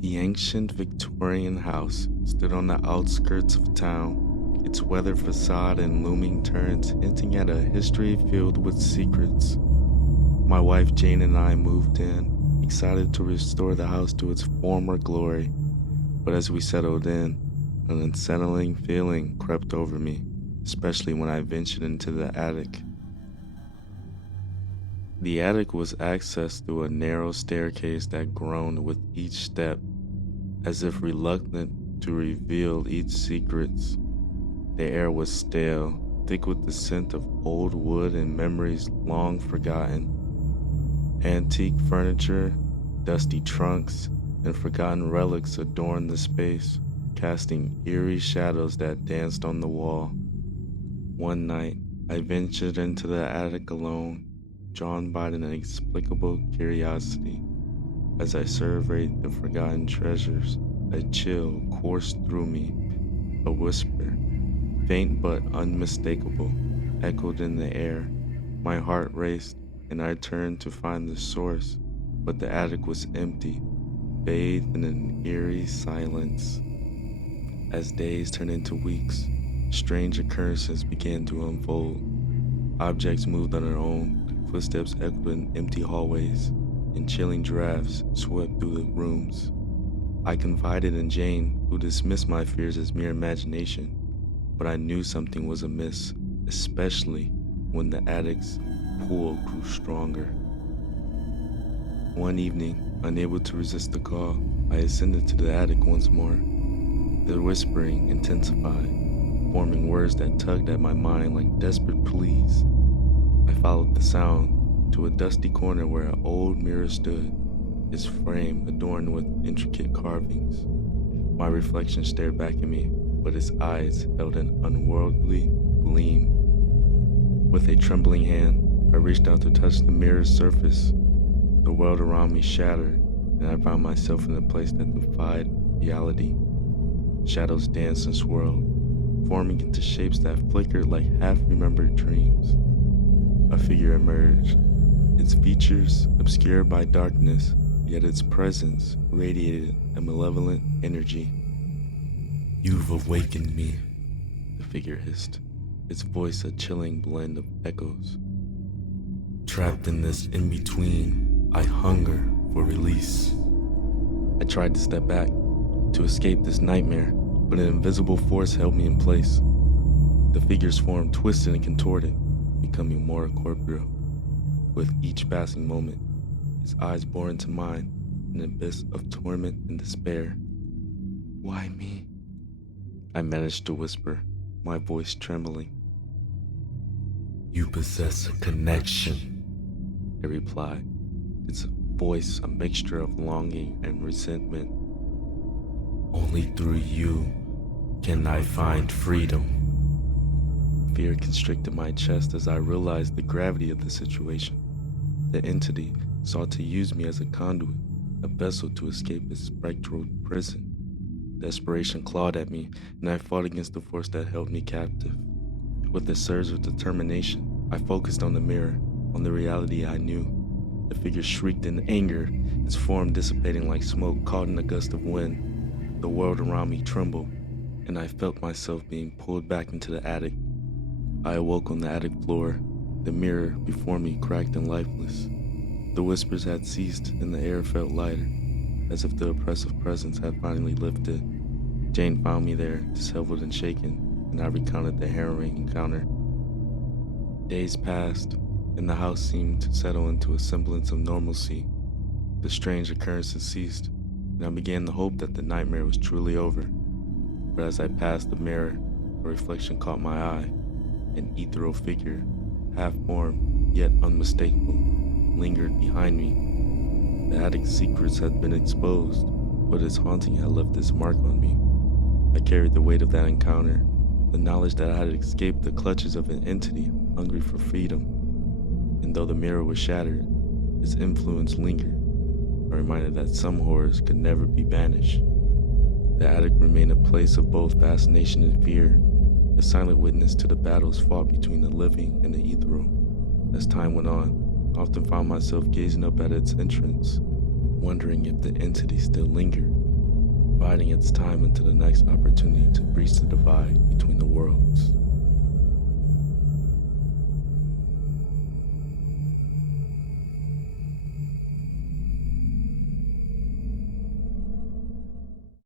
The ancient Victorian house stood on the outskirts of town, its weathered facade and looming turrets hinting at a history filled with secrets. My wife Jane and I moved in, excited to restore the house to its former glory. But as we settled in, an unsettling feeling crept over me, especially when I ventured into the attic. The attic was accessed through a narrow staircase that groaned with each step, as if reluctant to reveal each secret. The air was stale, thick with the scent of old wood and memories long forgotten. Antique furniture, dusty trunks, and forgotten relics adorned the space, casting eerie shadows that danced on the wall. One night, I ventured into the attic alone, drawn by an inexplicable curiosity. As I surveyed the forgotten treasures, a chill coursed through me. A whisper, faint but unmistakable, echoed in the air. My heart raced, and I turned to find the source, but the attic was empty, bathed in an eerie silence. As days turned into weeks, strange occurrences began to unfold. Objects moved on their own, footsteps echoed in empty hallways, and chilling drafts swept through the rooms. I confided in Jane, who dismissed my fears as mere imagination, but I knew something was amiss, especially when the attic's pull grew stronger. One evening, unable to resist the call, I ascended to the attic once more. The whispering intensified, forming words that tugged at my mind like desperate pleas. I followed the sound to a dusty corner where an old mirror stood, its frame adorned with intricate carvings. My reflection stared back at me, but its eyes held an unworldly gleam. With a trembling hand, I reached out to touch the mirror's surface. The world around me shattered, and I found myself in a place that defied reality. Shadows danced and swirled, forming into shapes that flickered like half-remembered dreams. A figure emerged, its features obscured by darkness, yet its presence radiated a malevolent energy. "You've awakened me," the figure hissed, its voice a chilling blend of echoes. "Trapped in this in-between, I hunger for release." I tried to step back, to escape this nightmare, but an invisible force held me in place. The figure's form twisted and contorted, becoming more corporeal. With each passing moment, his eyes bore into mine, an abyss of torment and despair. "Why me?" I managed to whisper, my voice trembling. "You possess a connection," it replied, its voice a mixture of longing and resentment. "Only through you can I find freedom." Fear constricted my chest as I realized the gravity of the situation. The entity sought to use me as a conduit, a vessel to escape its spectral prison. Desperation clawed at me, and I fought against the force that held me captive. With a surge of determination, I focused on the mirror, on the reality I knew. The figure shrieked in anger, its form dissipating like smoke caught in a gust of wind. The world around me trembled, and I felt myself being pulled back into the attic. I awoke on the attic floor, the mirror before me cracked and lifeless. The whispers had ceased, and the air felt lighter, as if the oppressive presence had finally lifted. Jane found me there, disheveled and shaken, and I recounted the harrowing encounter. Days passed, and the house seemed to settle into a semblance of normalcy. The strange occurrences ceased, and I began to hope that the nightmare was truly over. But as I passed the mirror, a reflection caught my eye. An ethereal figure, half-formed yet unmistakable, lingered behind me. The attic's secrets had been exposed, but its haunting had left its mark on me. I carried the weight of that encounter, the knowledge that I had escaped the clutches of an entity hungry for freedom. And though the mirror was shattered, its influence lingered, a reminder that some horrors could never be banished. The attic remained a place of both fascination and fear, a silent witness to the battles fought between the living and the ethereal. As time went on, I often found myself gazing up at its entrance, wondering if the entity still lingered, biding its time until the next opportunity to breach the divide between the worlds.